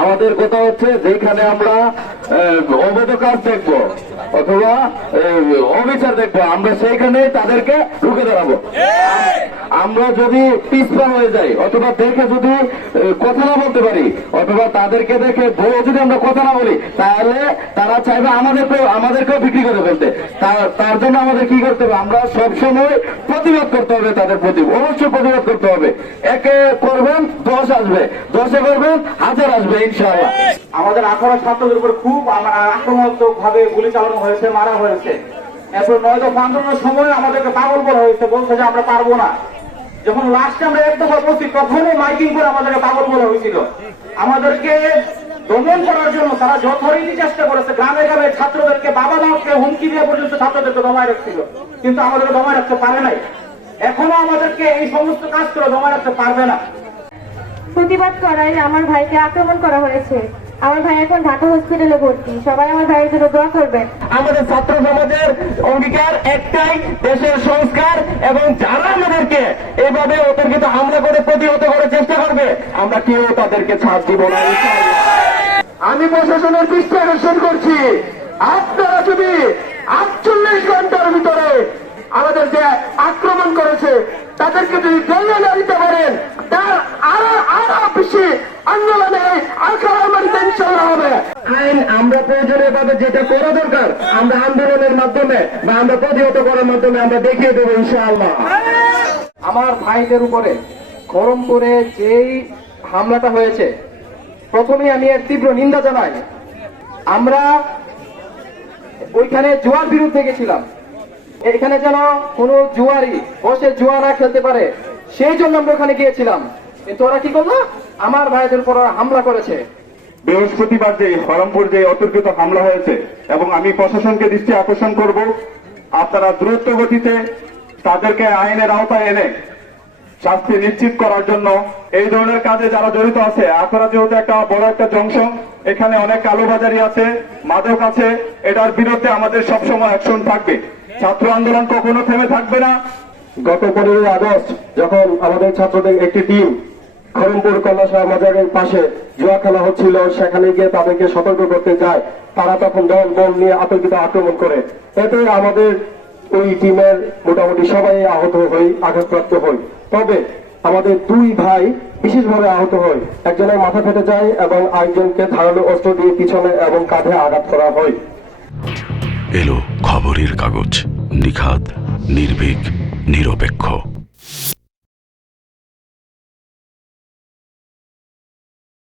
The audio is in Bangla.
আমাদের কথা হচ্ছে যেখানে আমরা অবৈধ কাজ দেখব। অথবা অবিচার দেখব আমরা সেইখানে তাদেরকে রুখে দাঁড়াবো। আমরা যদি পিছপা হয়ে যাই অথবা দেখে যদি কথা না বলতে পারি অথবা তাদেরকে দেখে বলে যদি আমরা কথা না বলি তাহলে তারা চাইবে আমাদেরকেও আমাদেরকেও বিক্রি করে ফেলতে। তার তার জন্য আমাদের কি করতে হবে? আমরা সবসময় প্রতিবাদ করতে হবে তাদের প্রতি অবশ্যই প্রতিবাদ করতে হবে। একে করবেন দশ আসবে। দশে করবেন হাজার আসবে ইনশাআল্লাহ। আমাদের আঠারো ছাত্রদের উপর খুব আক্রমণাত্মক ভাবে গুলি চালানো হয়েছে, মারা হয়েছে। এরপর দফা আন্দোলনের সময় আমাদেরকে পাগল বলা হয়েছে, বলছে যে আমরা পারব না। যখন লাস্টে আমরা এক দফা বলছি তখনই মাইকিং করে আমাদেরকে পাগল বলা হয়েছিল। আমাদেরকে দমন করার জন্য তারা যথারীতি চেষ্টা করেছে, গ্রামে গ্রামে ছাত্রদেরকে বাবা মাকে হুমকি দিয়ে পর্যন্ত ছাত্রদেরকে দমায় রাখছিল। কিন্তু আমাদেরকে দমায় রাখতে পারে নাই। এখনও আমাদেরকে এই সমস্ত কাজ করে দমায় রাখতে পারবে না। প্রতিবাদ করায় আমার ভাইকে আক্রমণ করা হয়েছে। আমার ভাই এখন ঢাকা হসপিটালে ভর্তি। সবাই আমার ভাইয়ের জন্য দোয়া করবেন। আমাদের ছাত্র সমাজের অঙ্গীকার একটাই, দেশের সংস্কার, এবং যারা আমাদেরকে এভাবে অতর্কিত হামলা করে প্রতিহত করার চেষ্টা করবে, আমরা কেউ তাদেরকে ছাড় দিব না আমি প্রশাসনের দৃষ্টি আকর্ষণ করছি। আপনারা যদি আটচল্লিশ ঘণ্টার ভিতরে আমাদের যে আক্রমণ করেছে, তাদেরকে যদি জেলে না দিতে পারেন, তার আরও আরও বেশি আন্দোলনে আক্রমণিত ইনশাল্লাহ হবে। আইন আমরা প্রয়োজনীয় ভাবে যেটা করা দরকার আমরা আন্দোলনের মাধ্যমে বা আমরা প্রতিহত করার মাধ্যমে আমরা দেখিয়ে দেবো ইনশাআল্লাহ। আমার ভাইদের উপরে যেই হামলাটা হয়েছে প্রথমে আমি এর তীব্র নিন্দা জানাই। আমরা ওইখানে জুয়ার বিরুদ্ধে গেছিলাম। এখানে যেন কোনো জুয়ারি বসে জুয়া না খেলতে পারে সেই জন্য আমরা ওখানে গিয়েছিলাম। কিন্তু ওরা কি করল? আমার ভাইদের উপর হামলা করেছে। বৃহস্পতিবার যে হরমপুর যে অতর্কিত হামলা হয়েছে এবং আমি প্রশাসনকে দৃষ্টি আকর্ষণ করব আপনারা দ্রুত গতিতে তাদেরকে আইনের আওতায় এনে শাস্তি নিশ্চিত করার জন্য এই ধরনের কাজে যারা জড়িত আছে আপনারা যেহেতু একটা বড় একটা জংশন এখানে অনেক কালোবাজারি আছে মাদক আছে এটার বিরুদ্ধে আমাদের সবসময় অ্যাকশন থাকবে। ছাত্র আন্দোলন কখনো থেমে থাকবে না। গত পনেরোই আগস্ট যখন আমাদের ছাত্রদের একটি টিম খরমপুর কন্যাশাহ মাজারের পাশে জুয়া খেলা হচ্ছিল। সেখানে গিয়ে তাদেরকে সতর্ক করতে যায়। তারা তখন দল বল নিয়ে আতঙ্কিত আক্রমণ করে। এতে আমাদের ওই টিমের মোটামুটি সবাই আহত হই, আঘাতপ্রাপ্ত হই। তবে আমাদের দুই ভাই বিশেষভাবে আহত হয় একজনের মাথা ফেটে যায় এবং আরেকজনকে ধারালো অস্ত্র দিয়ে পিছনে এবং কাঁধে আঘাত করা হয়। এলো খবরের কাগজ। নিখাদ, নির্ভীক, নিরপেক্ষ।